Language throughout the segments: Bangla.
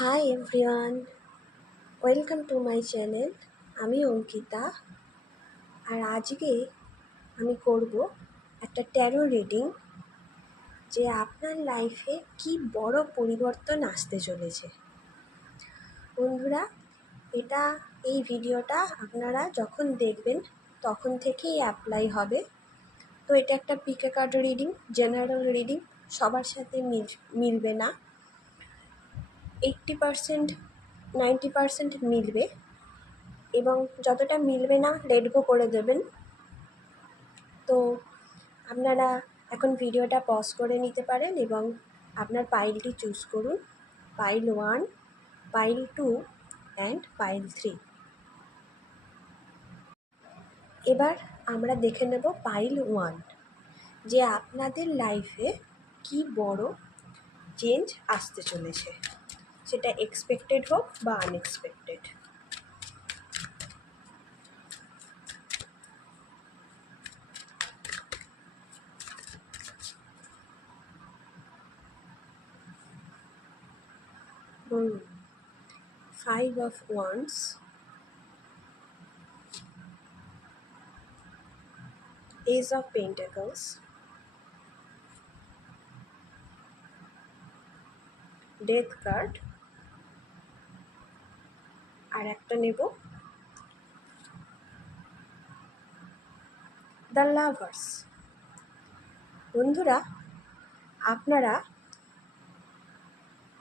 Hi everyone, welcome to my channel. আমি অঙ্কিতা। আর আজকে আমি করব একটা ট্যারো রিডিং, যে আপনার লাইফে কি বড় পরিবর্তন আসতে চলেছে। বন্ধুরা, এই ভিডিওটা আপনারা যখন দেখবেন তখন থেকেই অ্যাপ্লাই হবে। তো এটা একটা পিকে কার্ড রিডিং, জেনারেল রিডিং, সবার সাথে মিলবে না। 80% 90% মিলবে, এবং যতটা মিলবে না লেট গো করে দেবেন। তো আপনারা এখন ভিডিওটা পজ করে নিতে পারেন এবং আপনার পাইলটি চুজ করুন, পাইল 1, পাইল 2 অ্যান্ড পাইল 3। এবার আমরা দেখে নেব পাইল 1, যে আপনাদের লাইফে কি বড় চেঞ্জ আসতে চলেছে, সেটা এক্সপেক্টেড হোক বা unexpected. Five of Wands, Ace of Pentacles, Death card, আর একটা নেব দ্য লাভার্স। বন্ধুরা, আপনারা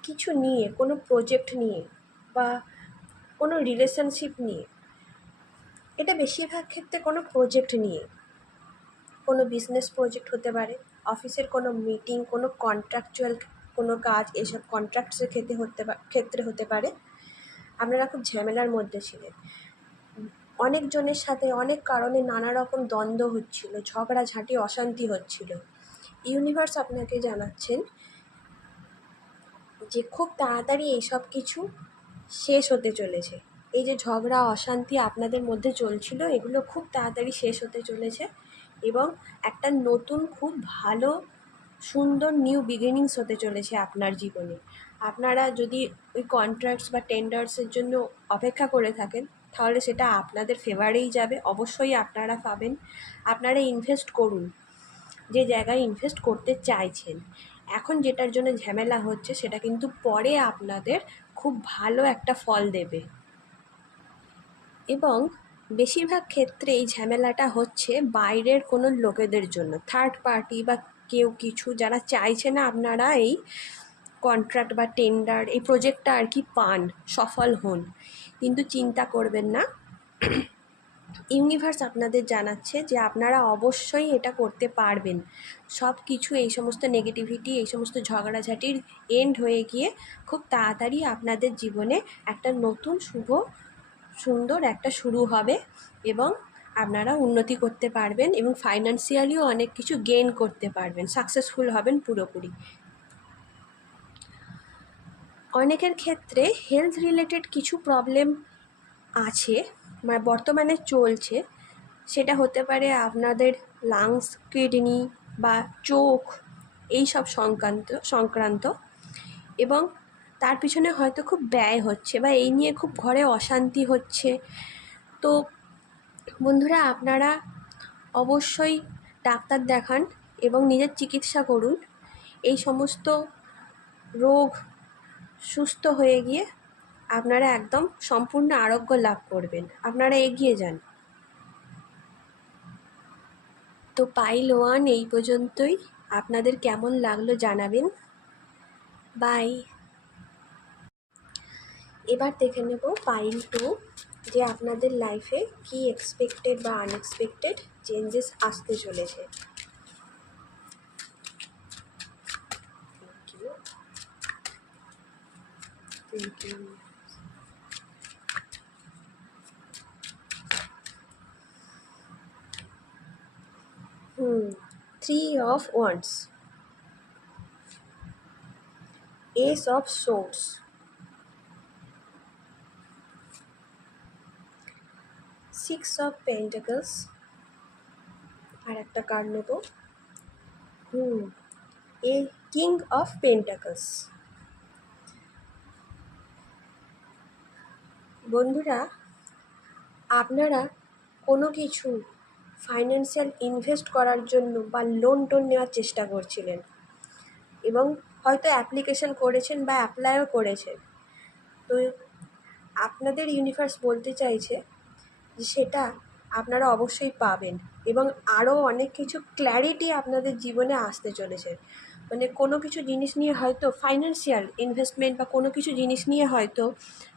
কিছু নিয়ে, কোনো প্রজেক্ট নিয়ে বা কোনো রিলেশনশিপ নিয়ে, এটা বেশিরভাগ ক্ষেত্রে কোনো প্রজেক্ট নিয়ে, কোনো বিজনেস প্রজেক্ট হতে পারে, অফিসের কোনো মিটিং, কোনো কন্ট্রাকচুয়াল কোনো কাজ, এসব কন্ট্রাক্টসের ক্ষেত্রে হতে পারে। আপনারা খুব ঝামেলার মধ্যে ছিলেন, অনেকজনের সাথে অনেক কারণে নানা রকম দ্বন্দ্ব হচ্ছিল, ঝগড়াঝাঁটি, অশান্তি হচ্ছিল। ইউনিভার্স আপনাকে জানাচ্ছেন যে খুব তাড়াতাড়ি এইসব কিছু শেষ হতে চলেছে। এই যে ঝগড়া অশান্তি আপনাদের মধ্যে চলছিল, এগুলো খুব তাড়াতাড়ি শেষ হতে চলেছে, এবং একটা নতুন খুব ভালো সুন্দর নিউ বিগিনিংস হতে চলেছে আপনার জীবনে। আপনারা যদি ওই কন্ট্রাক্টস বা টেন্ডার্সের জন্য অপেক্ষা করে থাকেন, তাহলে সেটা আপনাদের ফেভারেই যাবে, অবশ্যই আপনারা পাবেন। আপনারা ইনভেস্ট করুন যে জায়গায় ইনভেস্ট করতে চাইছেন। এখন যেটার জন্য ঝামেলা হচ্ছে সেটা কিন্তু পরে আপনাদের খুব ভালো একটা ফল দেবে, এবং বেশিরভাগ ক্ষেত্রে এই ঝামেলাটা হচ্ছে বাইরের কোনো লোকেদের জন্য, থার্ড পার্টি বা কেউ কিছু, যারা চাইছে না আপনারা এই কন্ট্রাক্ট বা টেন্ডার, এই প্রজেক্টটা আর কি পান, সফল হন। কিন্তু চিন্তা করবেন না, ইউনিভার্স আপনাদের জানাচ্ছে যে আপনারা অবশ্যই এটা করতে পারবেন। সব কিছু, এই সমস্ত নেগেটিভিটি, এই সমস্ত ঝগড়াঝাটির এন্ড হয়ে গিয়ে খুব তাড়াতাড়ি আপনাদের জীবনে একটা নতুন সুন্দর একটা শুরু হবে, এবং আপনারা উন্নতি করতে পারবেন, এবং ফাইন্যান্সিয়ালিও অনেক কিছু গেইন করতে পারবেন, সাকসেসফুল হবেন পুরোপুরি। অনেকের ক্ষেত্রে হেলথ রিলেটেড কিছু প্রবলেম আছে, মানে বর্তমানে চলছে। সেটা হতে পারে আপনাদের লাংস, কিডনি বা চোখ, এই সব সংক্রান্ত, এবং তার পিছনে হয়তো খুব ব্যয় হচ্ছে, বা এই নিয়ে খুব ঘরে অশান্তি হচ্ছে। তো বন্ধুরা, আপনারা অবশ্যই ডাক্তার দেখান এবং নিজের চিকিৎসা করুন। এই সমস্ত রোগ সুস্থ হয়ে গিয়ে আপনারা একদম সম্পূর্ণ আরোগ্য লাভ করবেন। আপনারা এগিয়ে যান। তো পাইল 1 এই পর্যন্তই। আপনাদের কেমন লাগলো জানাবেন। বাই। এবার দেখে নেব পাইল 2, যে আপনাদের লাইফে কি এক্সপেক্টেড বা আনএক্সপেক্টেড চেঞ্জেস আসতে চলেছে। Thank you. Three of Wands, Ace of Swords, Six of Pentacles, আর একটা কার্ড নেব, A King of Pentacles, বন্ধুরা, আপনারা কোনো কিছু ফাইন্যান্সিয়াল ইনভেস্ট করার জন্য বা লোন টোন নেওয়ার চেষ্টা করছিলেন এবং হয়তো অ্যাপ্লিকেশন করেছেন বা অ্যাপ্লাইও করেছেন, তো আপনাদের ইউনিভার্স বলতে চাইছে যে সেটা আপনারা অবশ্যই পাবেন এবং আরও অনেক কিছু ক্ল্যারিটি আপনাদের জীবনে আসতে চলেছে। মানে কোনো কিছু জিনিস নিয়ে হয়তো ফাইন্যান্সিয়াল ইনভেস্টমেন্ট বা কোনো কিছু জিনিস নিয়ে হয়তো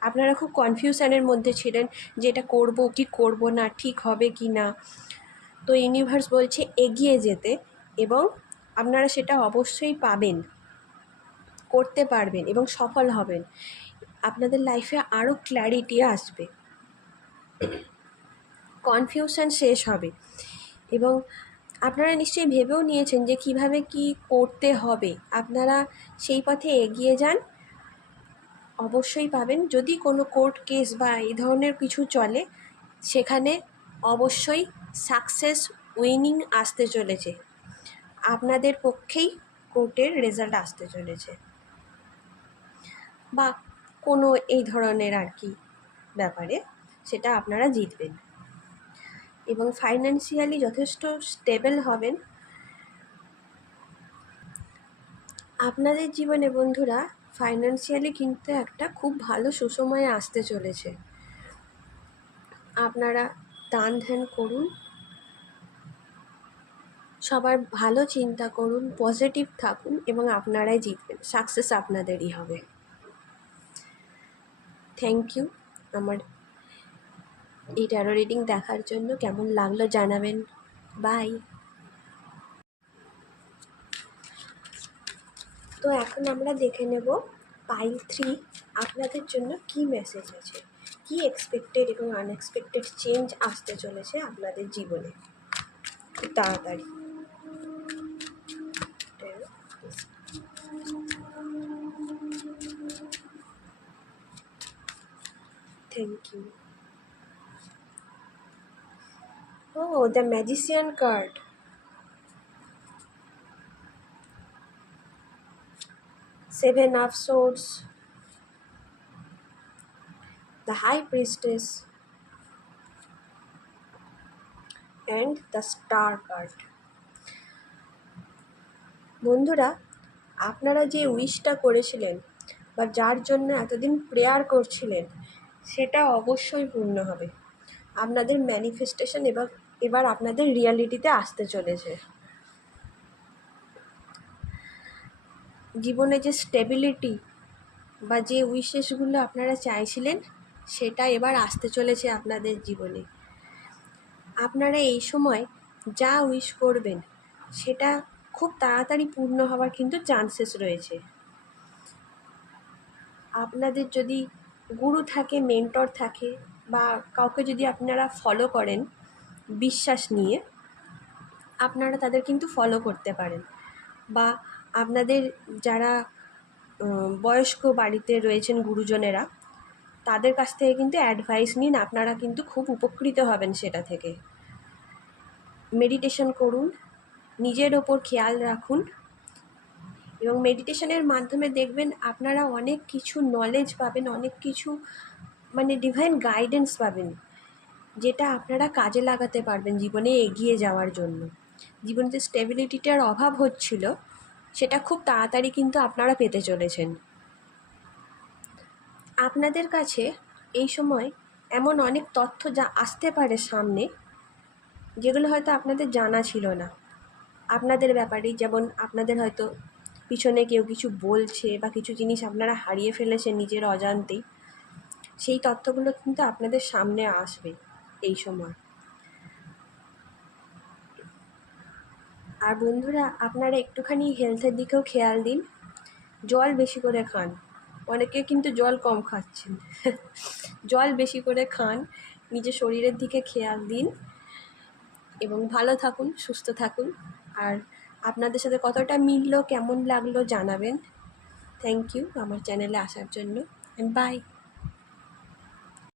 আপনারা খুব কনফিউশনের মধ্যে ছিলেন যে এটা করবো কি করবো না, ঠিক হবে কি না। তো ইউনিভার্স বলছে এগিয়ে যেতে এবং আপনারা সেটা অবশ্যই পাবেন, করতে পারবেন এবং সফল হবেন। আপনাদের লাইফে আরও ক্ল্যারিটি আসবে, কনফিউশন শেষ হবে এবং আপনারা নিশ্চয়ই ভেবেও নিয়েছেন যে কিভাবে কি করতে হবে। আপনারা সেই পথে এগিয়ে যান, অবশ্যই পাবেন। যদি কোনো কোর্ট কেস বা এই ধরনের কিছু চলে, সেখানে অবশ্যই সাকসেস উইনিং আসতে চলেছে, আপনাদের পক্ষেই কোর্টের রেজাল্ট আসতে চলেছে বা কোনো এই ধরনের আর কি ব্যাপারে সেটা আপনারা জিতবেন এবং ফাইন্যান্সিয়ালি যথেষ্ট স্টেবল হবেন। আপনাদের জীবনে বন্ধুরা ফাইন্যান্সিয়ালি কিন্তু একটা খুব ভালো সুসময়ে আসতে চলেছে। আপনারা দান ধ্যান করুন, সবার ভালো চিন্তা করুন, পজিটিভ থাকুন এবং আপনারাই জিতবেন, সাকসেস আপনাদেরই হবে। থ্যাংক ইউ আমার এই ট্যারো রিডিং দেখার জন্য। কেমন লাগলো জানাবেন। বাই। তো এখন আমরা দেখে নেব পাইল 3 আপনাদের জন্য কি মেসেজ আছে, কি এক্সপেক্টেড এবং আনএক্সপেক্টেড চেঞ্জ আসতে চলেছে আপনাদের জীবনে খুব তাড়াতাড়ি। Thank you. Oh, the Magician card. Seven of Swords, the High Priestess, and the Star card. বন্ধুরা, আপনারা যে উইশটা করেছিলেন বা যার জন্য এতদিন প্রেয়ার করছিলেন সেটা অবশ্যই পূর্ণ হবে। আপনাদের ম্যানিফেস্টেশন এবার আপনাদের রিয়ালিটিতে আসতে চলেছে। জীবনে যে স্টেবিলিটি বা যে উইশেসগুলো আপনারা চাইছিলেন সেটা এবার আসতে চলেছে আপনাদের জীবনে। আপনারা এই সময় যা উইশ করবেন সেটা খুব তাড়াতাড়ি পূর্ণ হওয়ার কিন্তু চান্সেস রয়েছে। আপনাদের যদি গুরু থাকে, মেন্টর থাকে বা কাউকে যদি আপনারা ফলো করেন বিশ্বাস নিয়ে, আপনারা তাদের কিন্তু ফলো করতে পারেন। বা আপনাদের যারা বয়স্ক বাড়িতে রয়েছেন গুরুজনেরা, তাদের কাছ থেকে কিন্তু অ্যাডভাইস নিন, আপনারা কিন্তু খুব উপকৃত হবেন সেটা থেকে। মেডিটেশন করুন, নিজের ওপর খেয়াল রাখুন এবং মেডিটেশনের মাধ্যমে দেখবেন আপনারা অনেক কিছু নলেজ পাবেন, অনেক কিছু মানে ডিভাইন গাইডেন্স পাবেন, যেটা আপনারা কাজে লাগাতে পারবেন জীবনে এগিয়ে যাওয়ার জন্য। জীবনে যে স্টেবিলিটিটার অভাব হচ্ছিল সেটা খুব তাড়াতাড়ি কিন্তু আপনারা পেতে চলেছেন। আপনাদের কাছে এই সময় এমন অনেক তথ্য যা আসতে পারে সামনে, যেগুলো হয়তো আপনাদের জানা ছিল না আপনাদের ব্যাপারেই। যেমন আপনাদের হয়তো পিছনে কেউ কিছু বলছে বা কিছু জিনিস আপনারা হারিয়ে ফেলেছেন নিজের অজান্তেই, সেই তথ্যগুলো কিন্তু আপনাদের সামনে আসবে এই সময়। আর বন্ধুরা, আপনারা একটুখানি হেলথের দিকেও খেয়াল দিন, জল বেশি করে খান। অনেকে কিন্তু জল কম খাচ্ছেন জল বেশি করে খান, নিজের শরীরের দিকে খেয়াল দিন এবং ভালো থাকুন, সুস্থ থাকুন। আর আপনাদের সাথে কতটা মিললো, কেমন লাগলো জানাবেন। থ্যাংক ইউ আমার চ্যানেলে আসার জন্য, অ্যান্ড বাই।